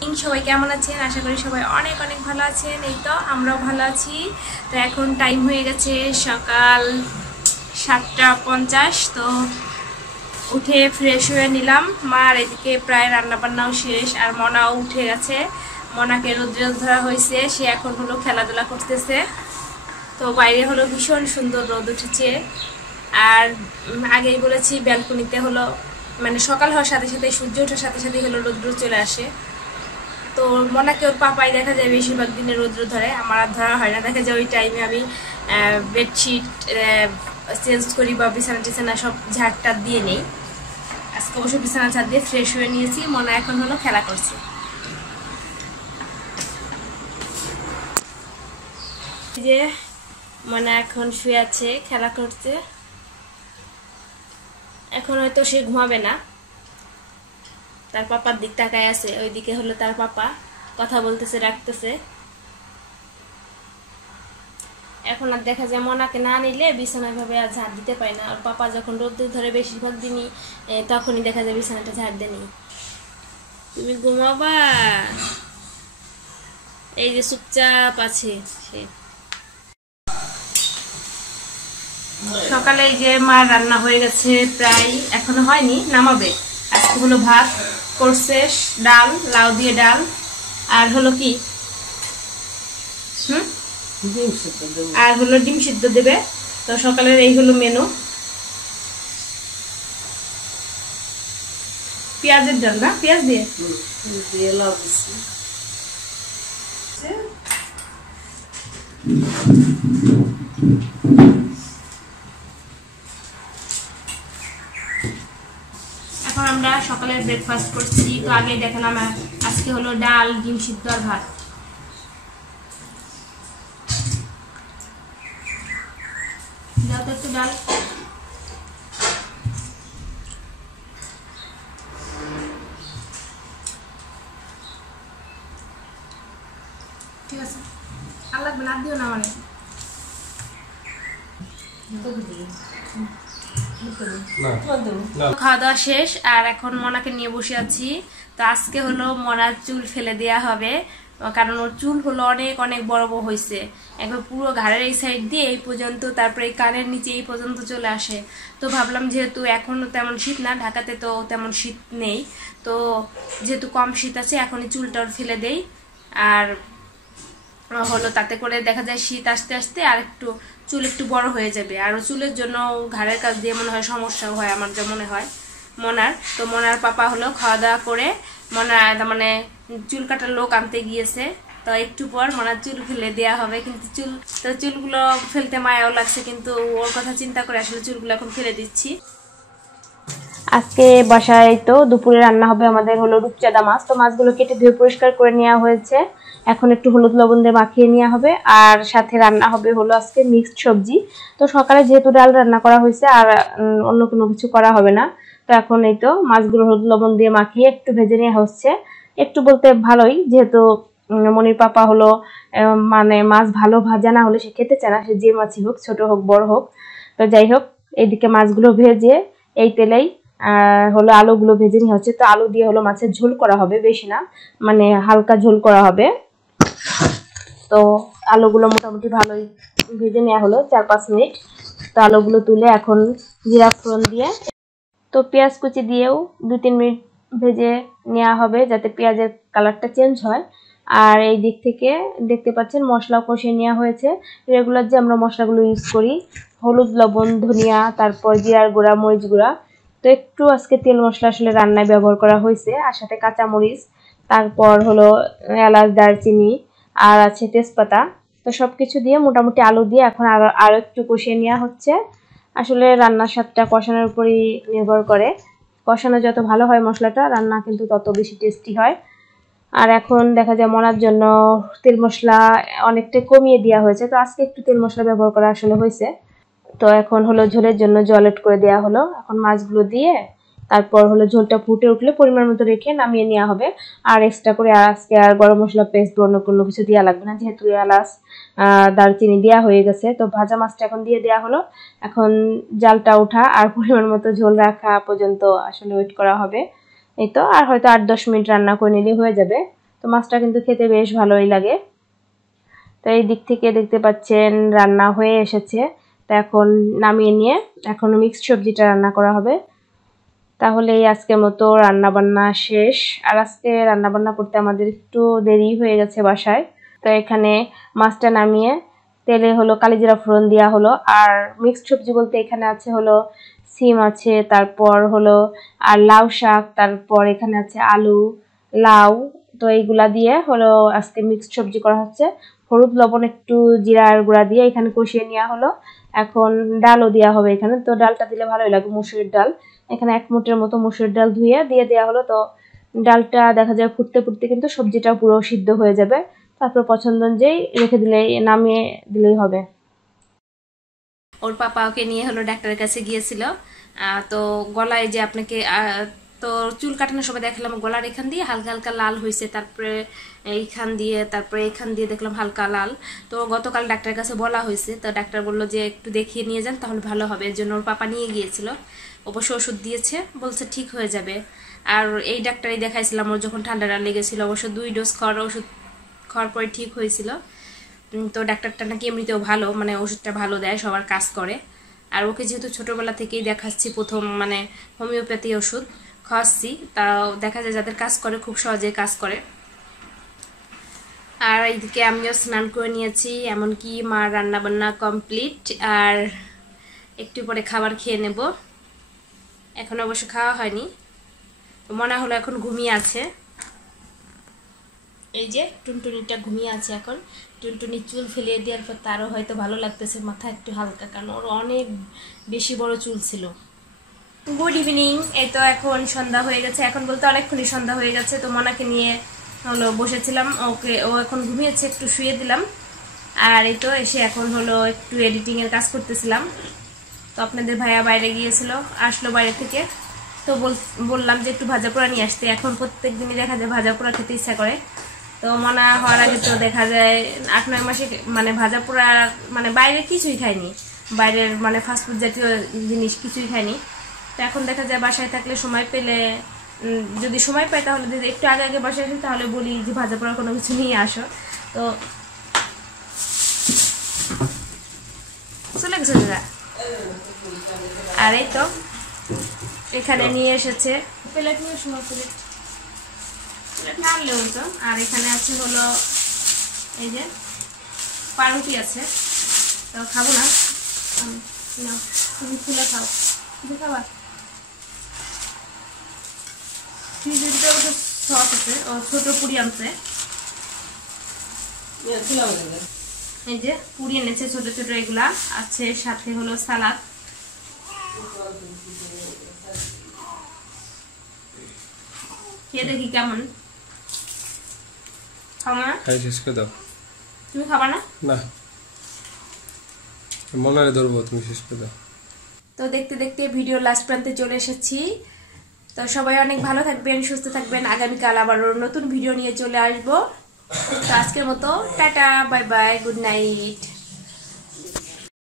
সবাই কেমন আছেন? আশা করি সবাই অনেক অনেক ভালো আছেন। এই তো আমরাও ভালো আছি। তো এখন টাইম হয়ে গেছে সকাল 7:50। তো উঠে ফ্রেশ হয়ে নিলাম। মার এদিকে প্রায় রান্নাবান্নাও শেষ, আর মনাও উঠে গেছে। মনাকে রোদ্রে ধরা হয়েছে, সে এখন হলো খেলাধুলা করতেছে। তো বাইরে হলো ভীষণ সুন্দর রোদ উঠেছে। আর আগেই বলেছি ব্যালকনিতে হলো মানে সকাল হওয়ার সাথে সাথে সূর্য ওঠার সাথে সাথে হলো রোদ্র চলে আসে। তো মনাকে ওর পাপাই দেখা যায় বেশিরভাগ দিনে রৌদ্র ধরে, আমার আর ধরা হয় না। দেখা যায় ওই টাইমে আমি বেডশিট চেঞ্জ করি বা বিছানা টিছানা সব ঝাড়টা দিয়ে নেই। আজকে অবশ্য বিছানা ঝাড় দিয়ে ফ্রেশ হয়ে নিয়েছি। মনা এখন হলো খেলা করছে। যে মনা এখন শুয়ে আছে, খেলা করছে। এখন হয়তো সে ঘুমাবে না, তার পাপার দিক তাকায় আছে। ওইদিকে হলো তার পাপা কথা বলতেছে, ডাকতেছে। এখন আর দেখা যায় মনাকে না নিলে বিছানায় ভাবে আর ঝাড় দিতে পারে না। আর পাপা যখন রোদ্দুর ধরে বেশিরভাগ দিনই তখনই দেখা যায় বিছানাটা ঝাড় দেনি। তুমি ঘুমাবা? এই যে চুপচাপ আছে সে। সকালে এই যে মার রান্না হয়ে গেছে, প্রায় এখনো হয়নি, নামাবে। আজকে হলো ভাত করছে, ডাল, লাউ দিয়ে ডাল, আর হলো কি আর হলো ডিম সিদ্ধ দেবে। তো সকালের এই হলো মেনু। পেঁয়াজের ডাল না, পেঁয়াজ দিয়ে লাউ দিচ্ছি। এখন আমরা সকালের ব্রেকফাস্ট করছি। তো আগে দেখলাম আজকে হলো ডাল, ডিম সিদ্ধ আর ভাত। দাও তো একটু ডাল। ঠিক আছে, আর লাগবে না, দিও না মানে। খাওয়া দাওয়া শেষ, আর এখন মনাকে নিয়ে বসে আছি। তো আজকে হলো মনার চুল ফেলে দেয়া হবে, কারণ ওর চুল হলো অনেক অনেক বড় বড় হয়েছে। একবার পুরো ঘাড়ের এই সাইড দিয়ে এই পর্যন্ত, তারপরে এই কানের নিচে এই পর্যন্ত চলে আসে। তো ভাবলাম যেহেতু এখনো তেমন শীত না, ঢাকাতে তো তেমন শীত নেই, তো যেহেতু কম শীত আছে এখনই চুলটা ফেলে দেই। আর হলো তাতে করে দেখা যায় শীত আসতে আসতে আর একটু চুল একটু বড় হয়ে যাবে। আর চুলের জন্য ঘাড়ের কাছ দিয়ে মনে হয় সমস্যাও হয়, আমার যা মনে হয় মনার। তো মনার পাপা হলো খাওয়া দাওয়া করে মনার মানে চুল কাটার লোক আনতে গিয়েছে। তো একটু পর মনার চুল ফেলে দেওয়া হবে, কিন্তু চুলগুলো ফেলতে মায়াও লাগছে, কিন্তু ওর কথা চিন্তা করে আসলে চুলগুলো এখন ফেলে দিচ্ছি। আজকে বাসায় তো দুপুরে রান্না হবে আমাদের হলো রূপচাঁদা মাছ। তো মাছগুলো কেটে ধুয়ে পরিষ্কার করে নেওয়া হয়েছে, এখন একটু হলুদ লবণ দিয়ে মাখিয়ে নেওয়া হবে। আর সাথে রান্না হবে হলো আজকে মিক্সড সবজি। তো সকালে যেহেতু ডাল রান্না করা হয়েছে আর অন্য কোনো কিছু করা হবে না, তো এখন এই তো মাছগুলো হলুদ লবণ দিয়ে মাখিয়ে একটু ভেজে নেওয়া হচ্ছে। একটু বলতে ভালোই, যেহেতু মনির পাপা হলো মানে মাছ ভালো ভাজা না হলে সে খেতে চায় না, সে যে মাছই হোক, ছোট হোক বড় হোক। তো যাই হোক, এইদিকে মাছগুলো ভেজে এই তেলেই হলো আলুগুলো ভেজে নেওয়া হচ্ছে। তো আলু দিয়ে হলো মাছের ঝোল করা হবে, বেশি না, মানে হালকা ঝোল করা হবে। তো আলুগুলো মোটামুটি ভালোই ভেজে নেওয়া হলো 4-5 মিনিট। তো আলুগুলো তুলে এখন জিরা ফোড়ন দিয়ে, তো পেঁয়াজ কুচি দিয়েও 2-3 মিনিট ভেজে নেওয়া হবে যাতে পেঁয়াজের কালারটা চেঞ্জ হয়। আর এই দিক থেকে দেখতে পাচ্ছেন মশলা কষিয়ে নেওয়া হয়েছে। রেগুলার যে আমরা মশলাগুলো ইউজ করি, হলুদ, লবণ, ধনিয়া, তারপর জিরার গুঁড়া, মরিচ গুঁড়া। তো একটু আজকে তেল মশলা আসলে রান্নায় ব্যবহার করা হয়েছে, আর সাথে কাঁচামরিচ, তারপর হলো এলাচ, দারচিনি, আর আছে তেজপাতা। তো সবকিছু দিয়ে মোটামুটি আলু দিয়ে এখন আরো একটু কষিয়ে নেওয়া হচ্ছে। আসলে রান্নার স্বাদটা কষানোর উপরই নির্ভর করে, কষানো যত ভালো হয় মশলাটা, রান্না কিন্তু তত বেশি টেস্টি হয়। আর এখন দেখা যায় মনার জন্য তেল মশলা অনেকটা কমিয়ে দেওয়া হয়েছে, তো আজকে একটু তেল মশলা ব্যবহার করা আসলে হয়েছে। তো এখন হলো ঝোলের জন্য জল এড করে দেওয়া হলো। এখন মাছগুলো দিয়ে তারপর হলো ঝোলটা ফুটে উঠলে পরিমাণ মতো রেখে নামিয়ে নেওয়া হবে। আর এক্সট্রা করে আজকে আর গরম মশলা পেস্ট অন্য কোনো কিছু দেওয়া লাগবে না, যেহেতু এলাচ, দারচিনি দেওয়া হয়ে গেছে। তো ভাজা মাছটা এখন দিয়ে দেওয়া হলো। এখন জালটা ওঠা আর পরিমাণ মতো ঝোল রাখা পর্যন্ত আসলে ওয়েট করা হবে। এই তো আর হয়তো 8-10 মিনিট রান্না করে নিলেই হয়ে যাবে। তো মাছটা কিন্তু খেতে বেশ ভালোই লাগে। তো এই দিক থেকে দেখতে পাচ্ছেন রান্না হয়ে এসেছে। তো এখন নামিয়ে নিয়ে এখন মিক্সড সবজিটা রান্না করা হবে। তাহলে এই আজকের মতো রান্না বান্না শেষ। আর আজকে রান্না বান্না করতে আমাদের একটু দেরি হয়ে গেছে বাসায়। তো এখানে মাছটা নামিয়ে তেলে হলো কালিজিরা ফোড়ন দেওয়া হলো। আর মিক্সড সবজি বলতে এখানে আছে হলো সিম আছে, তারপর হলো আর লাউ শাক, তারপর এখানে আছে আলু, লাউ। তো এইগুলা দিয়ে হলো আজকে মিক্সড সবজি করা হচ্ছে। হলুদ লবণ একটু জিরার গুঁড়া দিয়ে এখানে কষিয়ে নেওয়া হলো। এখন ডালও দেওয়া হবে এখানে। তো ডালটা দিলে ভালোই লাগে, মুসুরির ডাল। এখানে 1 মুঠের মতো মুসুরির ডাল ধুয়ে দিয়ে দেওয়া হলো। তো ডালটা দেখা যায় ফুটতে ফুটতে কিন্তু সবজিটা পুরো সিদ্ধ হয়ে যাবে। তারপর পছন্দ অনুযায়ী রেখে দিলেই, নামিয়ে দিলেই হবে। ওর পাপা ওকে নিয়ে হলো ডাক্তারের কাছে গিয়েছিল। তো গলায় যে আপনাকে তো চুল কাটানোর সময় দেখলাম গলার এখান দিয়ে হালকা হালকা লাল হয়েছে, তারপরে এইখান দিয়ে, তারপরে এখান দিয়ে দেখলাম হালকা লাল। তো গতকাল ডাক্তারের কাছে বলা হয়েছে, তো ডাক্তার বললো যে একটু দেখিয়ে নিয়ে যান, তাহলে ভালো হবে। এর জন্য ওর পাপা নিয়ে গিয়েছিল। অবশ্য ওষুধ দিয়েছে, বলছে ঠিক হয়ে যাবে। আর এই ডাক্তারই দেখাইছিলাম ওর যখন ঠান্ডাটা লেগেছিল। অবশ্য 2 ডোজ ওষুধ খাওয়ার পরে ঠিক হয়েছিল। তো ডাক্তারটা নাকি এমনিতেও ভালো, মানে ওষুধটা ভালো দেয়, সবার কাজ করে। আর ওকে যেহেতু ছোটোবেলা থেকেই দেখাচ্ছি, প্রথম মানে হোমিওপ্যাথি ওষুধ খাওয়াচ্ছি, তাও দেখা যায় যাদের কাজ করে খুব সহজে কাজ করে। আর এইদিকে আমিও স্নান করে নিয়েছি, এমনকি মার রান্নাবান্না কমপ্লিট। আর একটু পরে খাবার খেয়ে নেব। এখন অবশ্য খাওয়া হয়নি। তো মনে হলো এখন ঘুমিয়ে আছে। এই যে টুনটুনিটা ঘুমিয়ে আছে এখন। টুনটুনি চুল ফেলিয়ে দেওয়ার পর তারও হয়তো ভালো লাগতেছে, মাথা একটু হালকা, কারণ ওর অনেক বেশি বড় চুল ছিল। Good evening. এই তো এখন সন্ধ্যা হয়ে গেছে, এখন বলতে অনেকক্ষণই সন্ধ্যা হয়ে গেছে। তো মনাকে নিয়ে হলো বসেছিলাম, ও এখন ঘুমিয়েছে, একটু শুয়ে দিলাম। আর এই তো এসে এখন হলো একটু এডিটিংয়ের কাজ করতেছিলাম। তো আপনাদের ভাইয়া বাইরে গিয়েছিল, আসলো বাইরে থেকে। তো বললাম যে একটু ভাজা পোড়া নিয়ে আসতে। এখন প্রত্যেক দিনই দেখা যায় ভাজা পোড়া খেতে ইচ্ছা করে। তো মনা হওয়ার আগে তো দেখা যায় 8-9 মাসে মানে ভাজা পোড়া মানে বাইরে কিছুই খাইনি, বাইরের মানে ফাস্টফুড জাতীয় জিনিস কিছুই খাইনি। তো এখন দেখা যায় বাসায় থাকলে সময় পেলে, যদি সময় পাই তাহলে যদি একটু আগে আগে বাসায় আসি তাহলে বলি যে ভাজা পোড়া কোনো কিছু নিয়ে আসো। তো চলে গেছে দাদা। আর এই তো এখানে নিয়ে এসেছে প্লেট, নিয়ে সময় প্লেট না আনলেও তো। আর এখানে আছে হলো এই যে পাউরুটি আছে। তো খাবো না, তুমি খুলে খাও। তুমি খাবা? ফ্রিজের সস আছে, ও ছোট পুরি আনছে। এই যে পুরি এনেছে ছোট ছোট, এগুলা আছে। সাথে হলো সালাদ। খেয়ে দেখি কেমন। খাবো না? খাই শেষ করে দাও। তুমি খাবা না? না, মনে ধরবো, তুমি শেষ করে দাও। তো দেখতে দেখতে ভিডিও লাস্ট প্রান্তে চলে এসেছি। তো সবাই অনেক ভালো থাকবেন, সুস্থ থাকবেন। আগামীকাল আবার নতুন ভিডিও নিয়ে চলে আসবো। তো আজকের মতো tata, bye bye, good night.